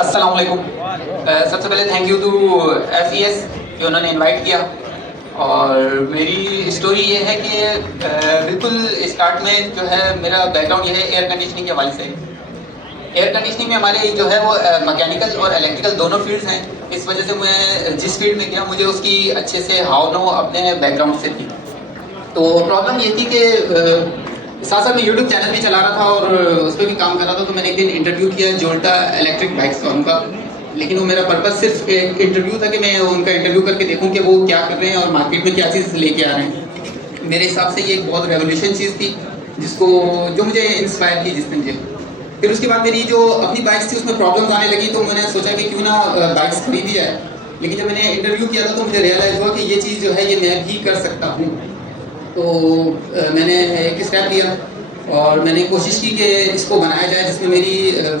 अस्सलाम वालेकुम। सबसे पहले थैंक यू टू FES कि उन्होंने इनवाइट किया। और मेरी स्टोरी ये है कि बिल्कुल स्टार्ट में जो है मेरा बैकग्राउंड ये है एयर कंडीशनिंग के हवाले से। एयर कंडीशनिंग में हमारे जो है वो मैकेनिकल और इलेक्ट्रिकल दोनों फील्ड्स हैं। इस वजह से मैं जिस फील्ड में गया मुझे उसकी अच्छे से हाव नो अपने बैकग्राउंड से थी। तो प्रॉब्लम ये थी कि साथ साथ मैं यूट्यूब चैनल भी चला रहा था और उस पर भी काम कर रहा था। तो मैंने एक दिन इंटरव्यू किया जोल्टा इलेक्ट्रिक बाइक्स का उनका, लेकिन वो मेरा पर्पस सिर्फ एक इंटरव्यू था कि मैं उनका इंटरव्यू करके देखूं कि वो क्या कर रहे हैं और मार्केट में क्या चीज़ लेके आ रहे हैं। मेरे हिसाब से ये एक बहुत रेवोल्यूशन चीज़ थी जो मुझे इंस्पायर की जिसने मुझे। फिर उसके बाद मेरी जो अपनी बाइक्स थी उसमें प्रॉब्लम्स आने लगी, तो मैंने सोचा कि क्यों ना बाइक्स खरीदी जाए। लेकिन जब मैंने इंटरव्यू किया था तो मुझे रियलाइज़ हुआ कि ये चीज़ जो है ये मैं भी कर सकता हूँ। तो मैंने एक स्टेप लिया और मैंने कोशिश की कि इसको बनाया जाए, जिसमें मेरी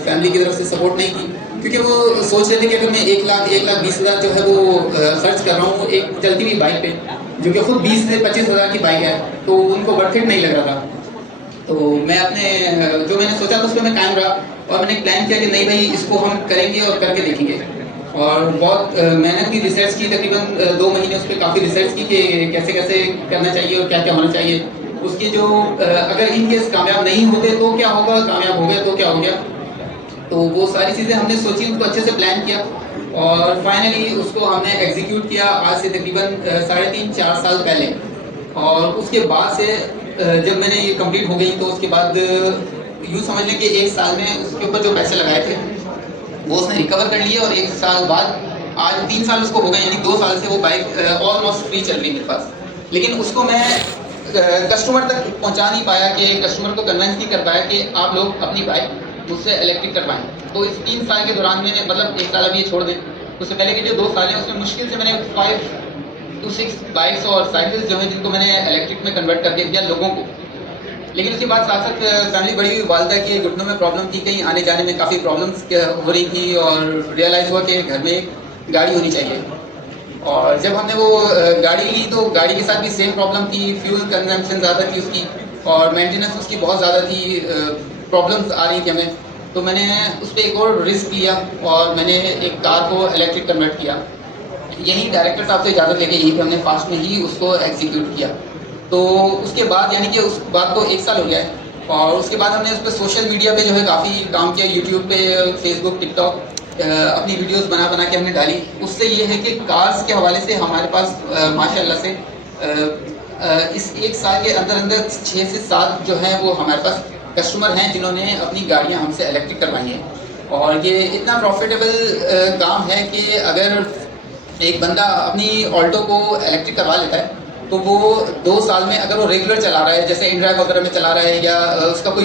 फैमिली की तरफ से सपोर्ट नहीं की, क्योंकि वो सोच रहे थे कि अगर मैं 1,20,000 जो है वो खर्च कर रहा हूँ एक चलती हुई बाइक पे, जो कि खुद 20 से 25,000 की बाइक है, तो उनको वर्थ इट नहीं लग रहा था। तो मैं अपने जो मैंने सोचा था उस पर मैं कायम रहा और मैंने प्लान किया कि नहीं भाई इसको हम करेंगे और करके देखेंगे। और बहुत मेहनत की, रिसर्च की, तकरीबन 2 महीने उस पर काफ़ी रिसर्च की कि कैसे कैसे करना चाहिए और क्या क्या होना चाहिए। उसके जो अगर इन केस कामयाब नहीं होते तो क्या होगा, कामयाब हो गए तो क्या हो गया। तो वो सारी चीज़ें हमने सोची, उनको अच्छे से प्लान किया और फाइनली उसको हमने एग्जीक्यूट किया आज से तकरीबन 3.5-4 साल पहले। और उसके बाद से जब मैंने ये कंप्लीट हो गई तो उसके बाद यूँ समझ लें कि 1 साल में उसके ऊपर जो पैसे लगाए थे वो उसने रिकवर कर लिए और 1 साल बाद आज 3 साल उसको हो गए, यानी 2 साल से वो बाइक ऑलमोस्ट फ्री चल रही है मेरे पास। लेकिन उसको मैं कस्टमर तक पहुंचा नहीं पाया, कि कस्टमर को कन्विंस नहीं कर पाया कि आप लोग अपनी बाइक मुझसे इलेक्ट्रिक करवाएं। तो इस 3 साल के दौरान मैंने, मतलब 1 साल अभी ये छोड़ दें, उससे पहले के जो 2 साल हैं उसमें मुश्किल से मैंने 5 to 6 बाइक्स और साइकिल्स जो हैं जिनको मैंने इलेक्ट्रिक में कन्वर्ट करके दिया लोगों को। लेकिन उसके बाद साथ साथ फैमिली बड़ी हुई, वालदा के घुटनों में प्रॉब्लम थी, कहीं आने जाने में काफ़ी प्रॉब्लम्स हो रही थी और रियलाइज़ हुआ कि घर में एक गाड़ी होनी चाहिए। और जब हमने वो गाड़ी ली तो गाड़ी के साथ भी सेम प्रॉब्लम थी, फ्यूल कंजम्पशन ज़्यादा थी उसकी और मेंटेनेंस उसकी बहुत ज़्यादा थी, प्रॉब्लम्स आ रही थी हमें। तो मैंने उस पर एक और रिस्क लिया और मैंने एक कार को इलेक्ट्रिक कन्वर्ट किया। यही डायरेक्टर साहब से इजाज़त लेके यहीं पे हमने फास्ट में ही उसको एग्जीक्यूट किया। तो उसके बाद यानी कि उस बात को 1 साल हो गया है और उसके बाद हमने उस पर सोशल मीडिया पे जो है काफ़ी काम किया, यूट्यूब पे, फेसबुक, टिकटॉक, अपनी वीडियोस बना बना के हमने डाली। उससे ये है कि कार्स के हवाले से हमारे पास माशाल्लाह से इस 1 साल के अंदर अंदर 6 से 7 जो हैं वो हमारे पास कस्टमर हैं जिन्होंने अपनी गाड़ियाँ हमसे इलेक्ट्रिक करवाई हैं। और ये इतना प्रॉफिटेबल काम है कि अगर एक बंदा अपनी ऑल्टो को इलेक्ट्रिक करवा लेता है तो वो 2 साल में, अगर वो रेगुलर चला रहा है जैसे इंड्राइव वगैरह में चला रहा है, या उसका कोई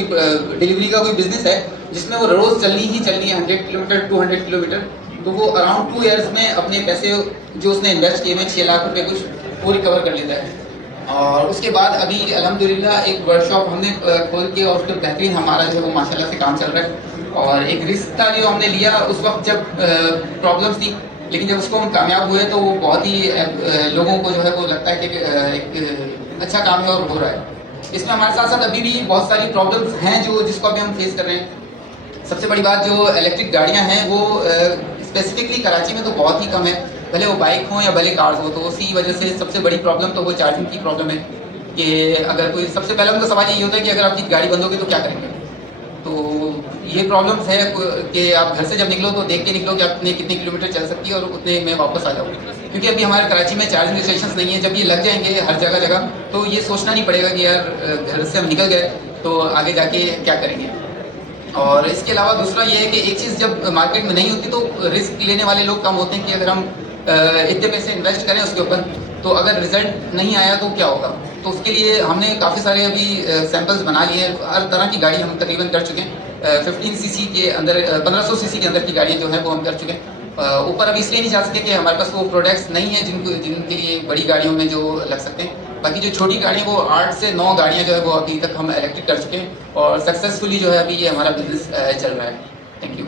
डिलीवरी का कोई बिजनेस है जिसमें वो रोज़ चलनी ही चलनी है 100 किलोमीटर 200 किलोमीटर, तो वो अराउंड 2 ईयर्स में अपने पैसे जो उसने इन्वेस्ट किए में 6 लाख रुपए कुछ वो रिकवर कर लेता है। और उसके बाद अभी अल्हम्दुलिल्लाह एक वर्कशॉप हमने खोल के और उसमें बेहतरीन हमारा जो है वो माशाल्लाह से काम चल रहा है। और एक रिस्क था जो हमने लिया उस वक्त जब प्रॉब्लम्स थी, लेकिन जब उसको हम कामयाब हुए तो वो बहुत ही लोगों को जो है वो लगता है कि एक अच्छा काम है और हो रहा है। इसमें हमारे साथ साथ अभी भी बहुत सारी प्रॉब्लम्स हैं जिसको अभी हम फेस कर रहे हैं। सबसे बड़ी बात, जो इलेक्ट्रिक गाड़ियां हैं वो स्पेसिफिकली कराची में तो बहुत ही कम है, भले वो बाइक हो या भले कार्स हो। तो उसी वजह से सबसे बड़ी प्रॉब्लम तो वो चार्जिंग की प्रॉब्लम है कि अगर कोई, सबसे पहला उनका सवाल ये होता है कि अगर आपकी गाड़ी बंद होगी तो क्या करेंगे। तो ये प्रॉब्लम्स है कि आप घर से जब निकलो तो देख के निकलो कि आपने कितने किलोमीटर चल सकती है और उतने में वापस आ जाओ, क्योंकि अभी हमारे कराची में चार्जिंग स्टेशंस नहीं है। जब ये लग जाएंगे हर जगह जगह तो ये सोचना नहीं पड़ेगा कि यार घर से हम निकल गए तो आगे जाके क्या करेंगे। और इसके अलावा दूसरा ये है कि एक चीज़ जब मार्केट में नहीं होती तो रिस्क लेने वाले लोग कम होते हैं कि अगर हम इतने पैसे इन्वेस्ट करें उसके ऊपर तो अगर रिजल्ट नहीं आया तो क्या होगा। तो उसके लिए हमने काफ़ी सारे अभी सैंपल्स बना लिए हैं, हर तरह की गाड़ी हम तकरीबन कर चुके हैं। 15 सीसी के अंदर, 1500 सीसी के अंदर की गाड़ियाँ जो है वो हम कर चुके हैं। ऊपर अभी इसलिए नहीं जा सके कि हमारे पास वो प्रोडक्ट्स नहीं हैं जिनके लिए बड़ी गाड़ियों में जो लग सकते हैं। बाकी जो छोटी गाड़ियाँ वो 8 से 9 गाड़ियाँ जो है वो अभी तक हम इलेक्ट्रिक कर चुके हैं और सक्सेसफुली जो है अभी ये हमारा बिजनेस चल रहा है। Thank you.